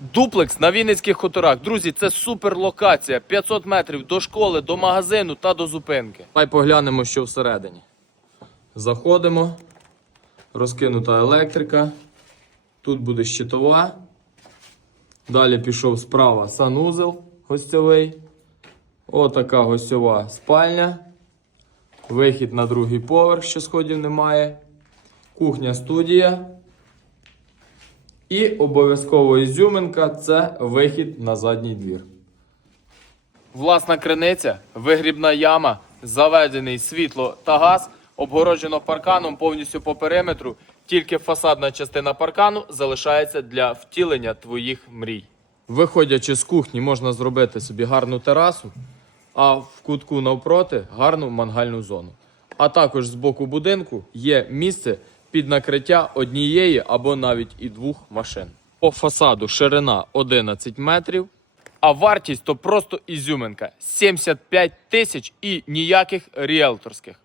Дуплекс на Вінницьких хуторах. Друзі, це супер локація. 500 метрів до школи, до магазину та до зупинки. Давай поглянемо, що всередині. Заходимо. Розкинута електрика. Тут буде щитова. Далі пішов справа санузел гостьовий. Отака гостьова спальня. Вихід на другий поверх, що сходів немає. Кухня студія. І обов'язково ізюминка це вихід на задній двір. Власна криниця, вигрібна яма, заведений світло та газ, обгороджено парканом повністю по периметру. Тільки фасадна частина паркану залишається для втілення твоїх мрій. Виходячи з кухні, можна зробити собі гарну терасу, а в кутку навпроти гарну мангальну зону. А також з боку будинку є місце під накриття однієї або навіть і двох машин. По фасаду ширина 11 метрів, а вартість то просто ізюминка 75 тисяч і ніяких ріелторських.